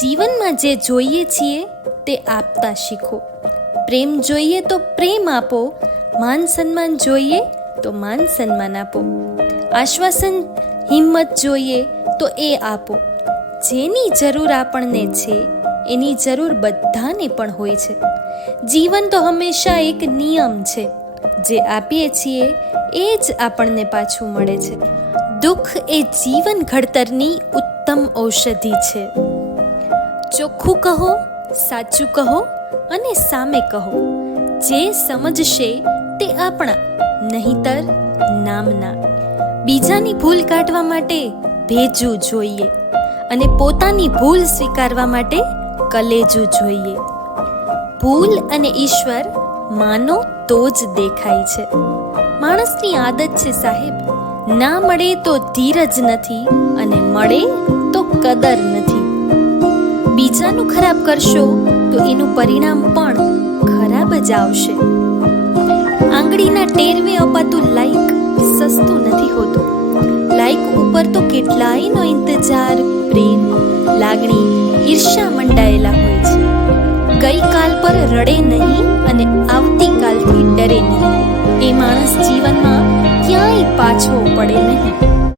જીવનમાં જે જોઈએ છીએ તે આપતા શીખો. પ્રેમ જોઈએ તો પ્રેમ આપો, માન સન્માન જોઈએ તો માન સન્માન આપો. આશ્વાસન, હિંમત જોઈએ તો એ આપો. જેની જરૂર આપણને છે, એની જરૂર બધાને પણ હોય છે. જીવન તો હંમેશા એક નિયમ છે. જે આપીએ છીએ, એ જ આપણને પાછું મળે છે. દુઃખ એ જીવન ઘડતરની ઉત્તમ ઔષધિ છે. ચોખ્ખું કહો, સાચું કહો અને સામે કહો. જે સમજશે તે આપણા, નહીતર નામના. બીજાની ભૂલ કાઢવા માટે ભેજવું જોઈએ અને પોતાની ભૂલ સ્વીકારવા માટે કલેજું જોઈએ. ભૂલ અને ઈશ્વર માનો તો જ દેખાય છે. માણસની આદત છે સાહેબ, ના મળે તો ધીરજ નથી અને મળે તો કદર નથી. બીજાનું ખરાબ કરશો, તો એનું પરિણામ પણ ખરાબ જ આવશે. આંગળીના ટેરવે અપાતું લાઈક સસ્તું નથી હોતું. લાઈક ઉપર તો કેટલાયનો ઇંતજાર, પ્રેમ, લાગણી ઈર્ષા મંડાયેલા હોય છે. ગઈકાલ પર રડે નહીં અને આવતીકાલથી ડરે નહીં. એ માણસ જીવનમાં ક્યાંય પાછો પડે નહીં.